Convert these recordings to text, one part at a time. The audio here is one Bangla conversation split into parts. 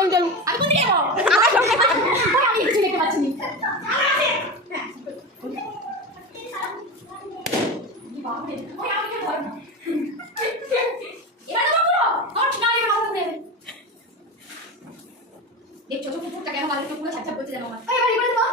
চল চল আমি কোন দিকে যাবো? আমি কিছু দেখতে পাচ্ছি না। বাপরে, ওই আমাকে ভয় না। এবার তো পুরো আমার না এর মাথা নেবে। দেখছো ছোট ফুটটা কেন বাড়িতে পুরো ছাপ ছাপ করতে জানো আমার। এবার তো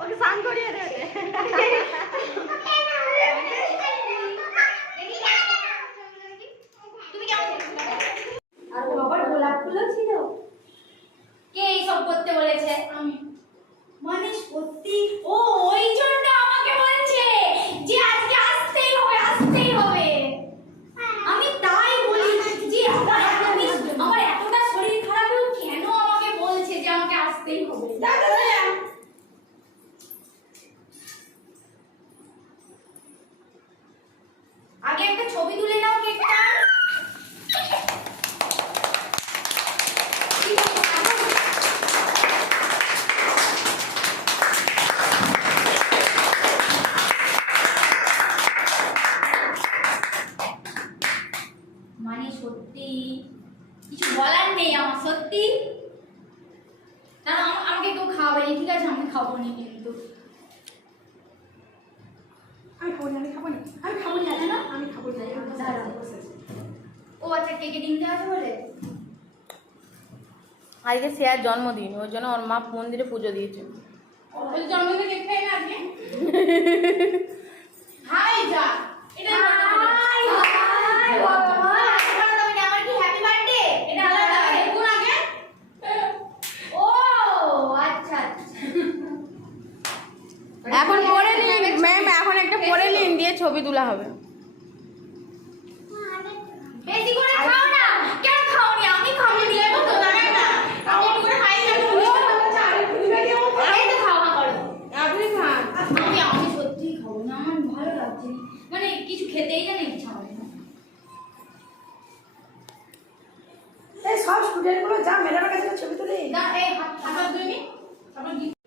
ওকে সান করিয়ে দে তুমি কেমন আর বাবার গোলাপ ফুলও ছিল কে এইসব করতে বলেছে আমি মানে সত্যি ও ওই জন্য আমাকে বলছে যে আজকে আসতেই হবে আমি তাই বলি যে আমার এতটা শরীর খারাপ কেন আমাকে বলছে যে আমাকে আসতেই হবে আগে একটা ছবি তুলে নাও কেকটা মানে সত্যি কিছু বলার নেই আমার সত্যি না আমাকে কেউ খাওয়াবে না ঠিক আছে আমি খাবো না কিন্তু আমি খাবো না না আমি খাবো না ও আচ্ছা কেকে ডিম দেওয়া আছে বলে আজকে শ্রেয়ার জন্মদিন ওই জন্য ওর মা মন্দিরে পুজো দিয়েছে ওর জন্মদিনে কেক খাই না আজকে হাই যা এটা হাই আমার কি হ্যাপি বার্থডে এটা আলাদা কোন আগে ও আচ্ছা এখন পরে নিন ম্যাম এখন একটা পরে নিন দিয়ে ছবি তোলা হবে বেশি করে খাও না কেন খাওনি আমি খাবো দিয়ে তো না না আমি পুরো খাই না এই তো খাওয়া করো আপনি খান আমি সত্যি খাবো না আমার ভালো লাগছে না মানে কিছু খেতেই না ইচ্ছা হয় না এই সব স্টুডেন্টগুলো যা ম্যাডামের কাছে ছবি তুলে না এই হাত ধুয়ে নি তারপর